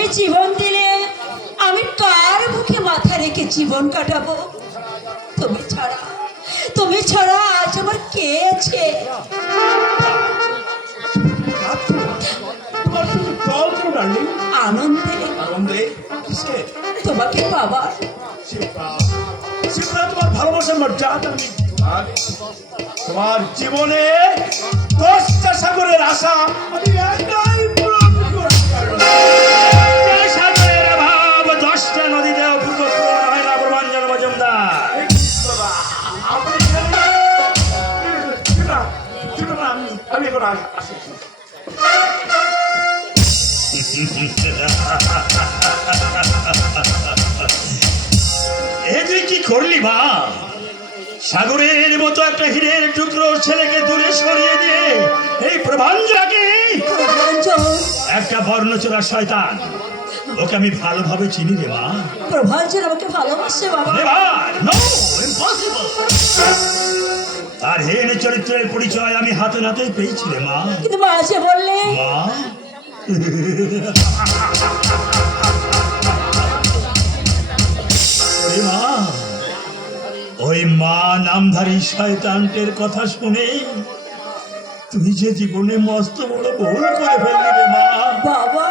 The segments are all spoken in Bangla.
তুমি জীবন দিলে আমি কার মুখে মাথা রেখে জীবন কাটাবো? তুমি ছাড়া আজ আমার কে আছে? আনন্দে তোমাকে বাবা তোমার ভালোবাসার মর্যাদা আমি তোমার জীবনে 10টা সাগরের আশা আমি একাই পূরণ করতে পারবো। সাগরের অভাব 10টা নদীতেও পূরণ হয় না। প্রভাঞ্জন মজুমদার আমি এখন আসি। তুই কি করলি মা? সাগরের মতো একটা হীরের টুকরো ছেলেকে দূরে সরিয়ে দিয়ে এই প্রভাঞ্জনকে, একটা বর্ণচোরা শয়তান, ওকে আমি ভালোভাবে চিনি রে মা। প্রভাঞ্জন আমাকে ভালোবাসে বাবা। তার হীন চরিত্রের পরিচয় আমি হাতে নাতেই পেয়েছি রে মা। কিন্তু মা যে বললে মা ওই মা নামধারী শয়তানটের কথা শুনে তুই যে জীবনে মস্ত বড় ভুল করে ফেললি রে মা। বাবা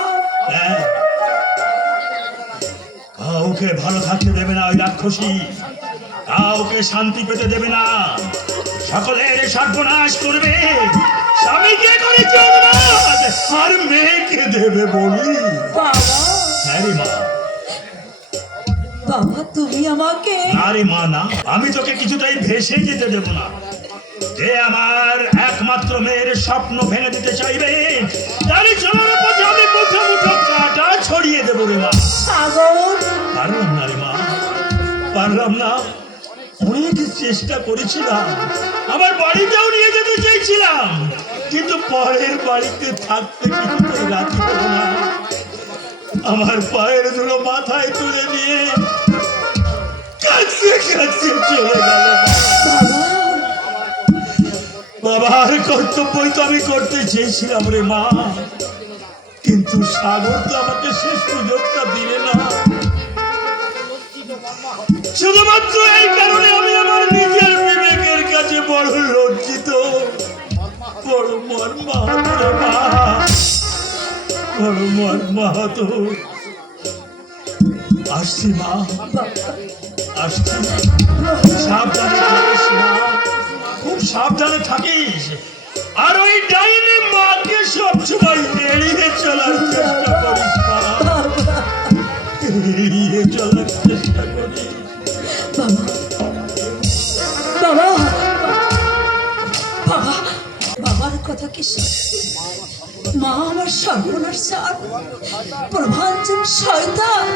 কাউকে ভালো থাকতে দেবে না ওই রাক্ষসী, কাউকে শান্তি পেতে দেবে না, সকলের সর্বনাশ করবে। স্বামীকে করে আর মেয়েকে দেবে বলি। হ্যাঁ রে মা। বাবা তুমি আমাকে, আরে মা না, আমি তোকে কিছুটাই ভেসে যেতে দেব না। যে আমার একমাত্র মেয়ের স্বপ্ন ভেঙে দিতে চাইবে তারই চলার পথে আমি মুঠো মুঠো কাটা ছড়িয়ে দেবো রে মা। পারলাম না রে মা, পারলাম না। অনেক চেষ্টা করেছিলাম, আমার বাড়িতেও নিয়ে যেতে চেয়েছিলাম, কিন্তু পরের বাড়িতে থাকতে কিছুতেই রাজি হলো না। আমার পায়ের ধুলো মাথায় তুলে দিয়ে কাছে কাছে চলে গেল। বাবার কর্তব্যই তো আমি করতে চেয়েছিলাম রে মা, কিন্তু সাগর তো আমাকে সে সুযোগটা দিলে না। শুধুমাত্র এই কারণে আমি আমার নিজের বিবেকের কাছে বড় লজ্জিত, বড় মর্মাহত রে মা, বড় মর্মাহত। আসছি মা, আসছি। সাবধানে থাকিস না, খুব সাবধানে থাকিস। আর ওই ডাইনি মাকে সবসময় এড়িয়ে চলার চেষ্টা করিস মা, এড়িয়ে চলার চেষ্টা করিস। বাবা বাবা বাবার কথা কি মা আমার সর্বনাশ, প্রভাঞ্জন শয়তান